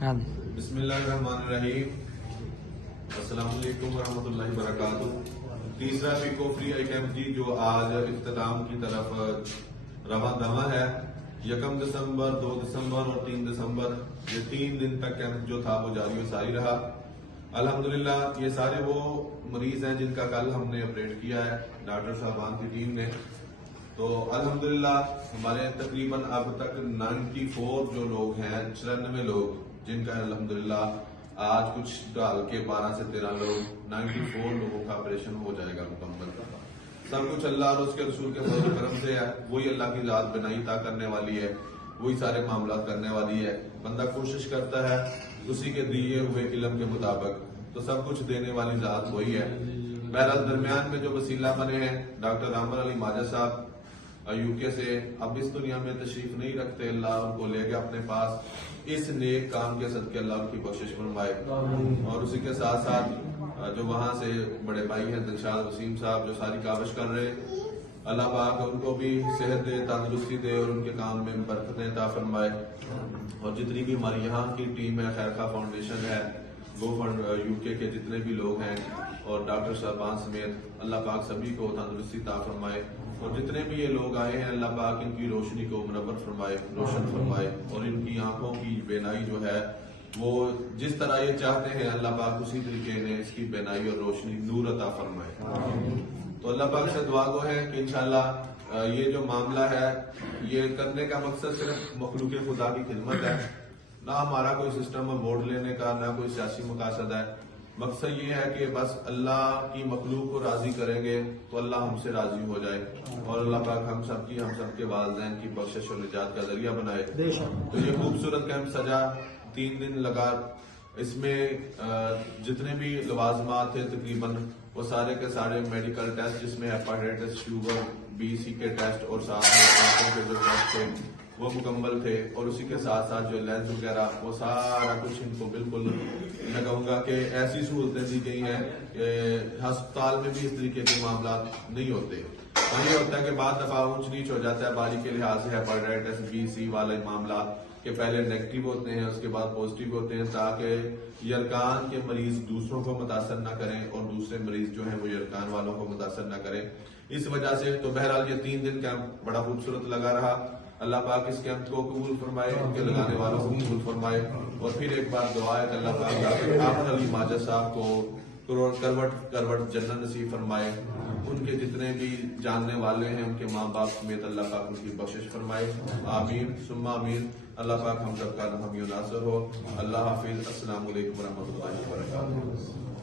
بسم اللہ الرحمن الرحیم، السلام علیکم ورحمۃ اللہ وبرکاتہ۔ تیسرا پیکو فری آئی کیمپ جی جو آج اختتام کی طرف رواں دواں ہے۔ 1 دسمبر، 2 دسمبر اور 3 دسمبر یہ 3 دن تک کیمپ جو تھا وہ جاری و ساری رہا۔ الحمدللہ یہ سارے وہ مریض ہیں جن کا کل ہم نے آپریٹ کیا ہے ڈاکٹر صاحبان کی ٹیم نے۔ تو الحمدللہ ہمارے تقریباً اب تک 94 جو لوگ ہیں، 94 لوگ جن کا الحمدللہ آج کچھ ڈال کے 12 سے 13 لوگ 94 لوگوں کا آپریشن ہو جائے گا مکمل۔ سب کچھ اللہ اور اس کے رسول کے فضل و کرم سے ہے۔ وہی اللہ کی ذات بنائی عطا کرنے والی ہے، وہی سارے معاملات کرنے والی ہے۔ بندہ کوشش کرتا ہے اسی کے دیے ہوئے علم کے مطابق، تو سب کچھ دینے والی ذات وہی ہے۔ بہرحال درمیان میں جو وسیلہ بنے ہیں ڈاکٹر عامر علی ماجد صاحب UK سے، اب اس دنیا میں تشریف نہیں رکھتے، اللہ ان کو لے گیا اپنے پاس۔ اس نیک کام کے صدقے اللہ ان کی بخشش فرمائے، اور اسی کے ساتھ ساتھ جو وہاں سے بڑے بھائی ہیں دلشاد وسیم صاحب جو ساری کاوش کر رہے، اللہ پاک ان کو بھی صحت دے، تندرستی دے اور ان کے کام میں برکتیں عطا فرمائے۔ اور جتنی بھی ہماری یہاں کی ٹیم ہے، خیر خواہ فاؤنڈیشن ہے، گو فنڈ UK کے جتنے بھی لوگ ہیں اور ڈاکٹر صاحبان سمیت، اللہ پاک سبھی کو تندرستی عطا فرمائے۔ اور جتنے بھی یہ لوگ آئے ہیں، اللہ پاک ان کی روشنی کو منور فرمائے، روشن فرمائے، اور ان کی آنکھوں کی بینائی جو ہے وہ جس طرح یہ چاہتے ہیں اللہ پاک اسی طریقے نے اس کی بینائی اور روشنی نور عطا فرمائے۔ تو اللہ پاک سے دعا گو ہے کہ انشاءاللہ یہ جو معاملہ ہے یہ کرنے کا مقصد صرف مخلوق خدا کی خدمت ہے، نہ ہمارا کوئی سسٹم ووٹ لینے کا، نہ کوئی سیاسی مقاصد ہے۔ مقصد یہ ہے کہ بس اللہ کی مخلوق کو راضی کریں گے تو اللہ ہم سے راضی ہو جائے، اور اللہ پاک ہم سب کے والدین کی بخشش اور نجات کا ذریعہ بنائے۔ تو یہ خوبصورت کیمپ سجا 3 دن لگا، اس میں جتنے بھی لوازمات تھے تقریباً وہ سارے کے سارے میڈیکل ٹیسٹ، جس میں ہیپاٹائٹس، شوگر، BC کے ٹیسٹ اور ساتھ میں آنکھوں کے جو ٹیسٹ تھے وہ مکمل تھے، اور اسی کے ساتھ ساتھ جو لینس وغیرہ وہ سارا کچھ ان کو بالکل میں کہوں گا کہ ایسی سہولتیں دی گئی ہیں کہ ہسپتال میں بھی اس طریقے کے معاملات نہیں ہوتے۔ یہ ہوتا ہے کہ بعض دفعہ اونچ نیچ ہو جاتا ہے باری کے لحاظ سے ہیپاٹائٹس BC والے معاملات، کہ پہلے نیگیٹو ہوتے ہیں اس کے بعد پازیٹیو ہوتے ہیں، تاکہ یرکان کے مریض دوسروں کو متاثر نہ کریں اور دوسرے مریض جو ہیں وہ یرکان والوں کو متاثر نہ کریں، اس وجہ سے۔ تو بہرحال یہ 3 دن کیمپ بڑا خوبصورت لگا رہا۔ اللہ پاک اس کیمپ کو قبول فرمائے، ان کے لگانے والوں کو قبول فرمائے، اور پھر ایک بار دعا ہے کہ اللہ پاک ڈاکٹر عامر علی ماجد صاحب کو کروٹ جنت نصیب فرمائے، ان کے جتنے بھی جاننے والے ہیں ان کے ماں باپ سمیت اللہ پاک ان کی بخشش فرمائے، آمین ثم آمین۔ اللہ پاک ہم سب کا حامی و ناصر ہو۔ اللہ حافظ، السلام علیکم ورحمۃ اللہ وبرکاتہ۔